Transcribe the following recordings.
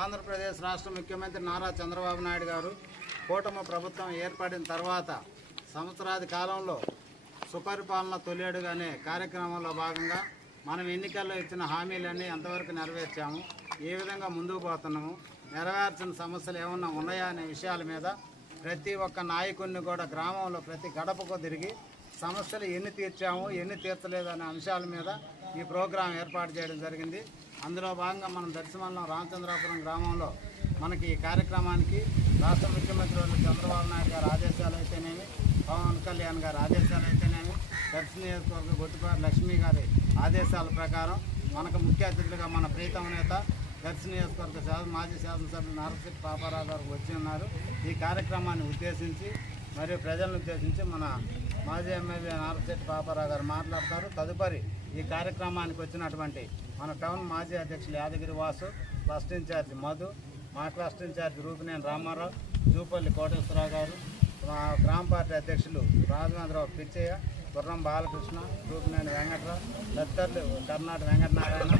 ఆంధ్రప్రదేశ్ రాష్ట్ర ముఖ్యమంత్రి నారా చంద్రబాబు నాయుడు గారు కూటమి ప్రభుత్వం ఏర్పడిన తర్వాత సంవత్సరాది కాలంలో సుపరిపాలన తొలేడుగా అనే కార్యక్రమంలో భాగంగా మనం ఎన్నికల్లో ఇచ్చిన హామీలన్నీ ఎంతవరకు నెరవేర్చాము ఏ విధంగా ముందుకు పోతున్నాము నెరవేర్చిన సమస్యలు ఏమన్నా ఉన్నాయా అనే విషయాల మీద ప్రతి ఒక్క నాయకుడిని కూడా గ్రామంలో ప్రతి గడపకు తిరిగి సమస్యలు ఎన్ని తీర్చాము ఎన్ని తీర్చలేదు అనే అంశాల మీద ఈ ప్రోగ్రాం ఏర్పాటు చేయడం జరిగింది. అందులో భాగంగా మనం దర్శనంలో రామచంద్రాపురం గ్రామంలో మనకి ఈ కార్యక్రమానికి రాష్ట్ర ముఖ్యమంత్రి చంద్రబాబు నాయుడు గారి ఆదేశాలు అయితేనేమి పవన్ కళ్యాణ్ గారి ఆదేశాలు అయితేనేమి దర్శన నియోజకవర్గ గొట్టిపాటి లక్ష్మి గారి ఆదేశాల ప్రకారం మనకు ముఖ్య అతిథులుగా మన ప్రీతమ నేత దర్శన నియోజకవర్గ శాసన మాజీ శాసనసభ్యులు నారశెట్టి పాపారావు గారు వచ్చి ఉన్నారు. ఈ కార్యక్రమాన్ని ఉద్దేశించి మరియు ప్రజలను ఉద్దేశించి మన మాజీ ఎమ్మెల్యే నారశెట్టి పాపారావు గారు మాట్లాడతారు. తదుపరి ఈ కార్యక్రమానికి వచ్చినటువంటి మన టౌన్ మాజీ అధ్యక్షులు యాదగిరి వాసు ట్రస్ట్ ఇన్ఛార్జి మధు మా ట్రస్ట్ ఇన్ఛార్జి రూపినేని రామారావు జూపల్లి కోటేశ్వరరావు గారు మా గ్రామ పార్టీ అధ్యక్షులు రాఘవేంద్రరావు పిచ్చయ్య గుర్రం బాలకృష్ణ రూపినేని వెంకట్రావు దత్తర్లు కర్ణాటక వెంకటనారాయణ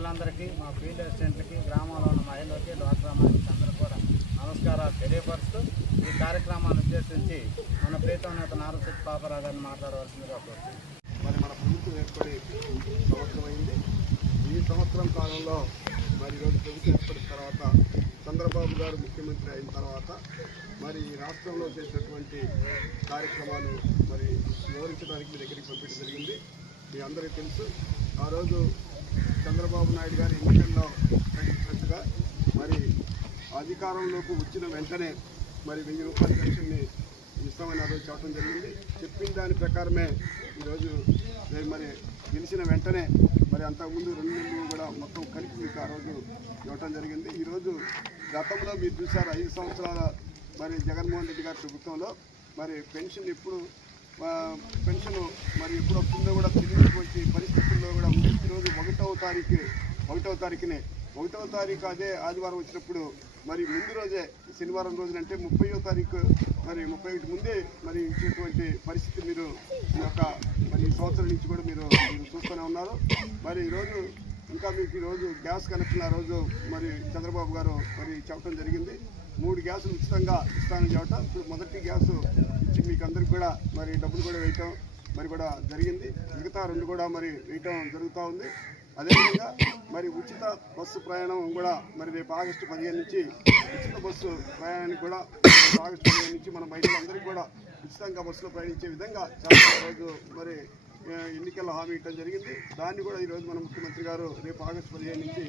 ఇక్కడికి మా ఫీల్డ్ అసిస్టెంట్లకి గ్రామంలో ఉన్న మహిళలకి డ్వాక్రా మహిళలకి అందరూ కూడా నమస్కారాలు తెలియపరుస్తూ ఈ కార్యక్రమాన్ని ఉద్దేశించి మన ప్రీతం నేత నారశెట్టి పాపరావు గారిని మాట్లాడవలసిందిగా కోరుతుంది మరి మన ప్రభుత్వం ఏర్పడి సంవత్సరమైంది ఈ సంవత్సరం కాలంలో మరి ఈరోజు ప్రభుత్వం ఏర్పడిన తర్వాత చంద్రబాబు గారు ముఖ్యమంత్రి అయిన తర్వాత మరి ఈ రాష్ట్రంలో చేసినటువంటి కార్యక్రమాలు మరి వివరించడానికి మీ దగ్గరికి పంపించడం జరిగింది. మీ అందరికీ తెలుసు. ఆ రోజు చంద్రబాబు నాయుడు గారి ఎన్నికల్లో ప్రకటించినట్టుగా మరి అధికారంలోకి వచ్చిన వెంటనే మరి వెయ్యి రూపాయల పెన్షన్ని ఇస్తామని ఆ రోజు చెప్పడం జరిగింది. చెప్పిన దాని ప్రకారమే ఈరోజు మరి గెలిచిన వెంటనే మరి అంతకుముందు రెండు నెలలు కూడా మొత్తం కలిపి మీకు ఆ రోజు ఇవ్వటం జరిగింది. ఈరోజు గతంలో మీరు చూసారు ఐదు సంవత్సరాల మరి జగన్మోహన్ రెడ్డి గారి ప్రభుత్వంలో మరి పెన్షన్ ఎప్పుడు పెన్షన్ మరి ఎప్పుడు వస్తుందో కూడా తెలియనటువంటి పరిస్థితుల్లో కూడా రోజు ఒకటవ తారీఖు ఒకటవ తారీఖునే ఒకటవ తారీఖు అదే ఆదివారం వచ్చినప్పుడు మరి ముందు రోజే శనివారం రోజున అంటే ముప్పయో తారీఖు మరి ముప్పై ఒకటి ముందే మరి ఇచ్చేటువంటి పరిస్థితి మీరు ఈ యొక్క మరి సంవత్సరం నుంచి కూడా మీరు చూస్తూనే ఉన్నారు. మరి ఈరోజు ఇంకా మీకు ఈరోజు గ్యాస్ కనెక్షన్ ఆ రోజు మరి చంద్రబాబు గారు మరి చెప్పడం జరిగింది. మూడు గ్యాసులు ఉచితంగా ఇస్తానని చెప్పటం. మొదటి గ్యాసు ఇచ్చి మీకు అందరికి కూడా మరి డబ్బులు కూడా వేయటం. మరి కూడా జరిగింది. మిగతా రెండు కూడా మరి వేయటం జరుగుతూ ఉంది. అదేవిధంగా మరి ఉచిత బస్సు ప్రయాణం కూడా మరి రేపు ఆగస్టు పదిహేను నుంచి ఉచిత బస్సు ప్రయాణానికి కూడా ఆగస్టు పదిహేను నుంచి మన మహిళలందరికీ కూడా ఉచితంగా బస్సులో ప్రయాణించే విధంగా చాలా రోజు మరి ఎన్నికల్లో హామీ ఇవ్వడం జరిగింది. దాన్ని కూడా ఈరోజు మన ముఖ్యమంత్రి గారు రేపు ఆగస్టు పదిహేను నుంచి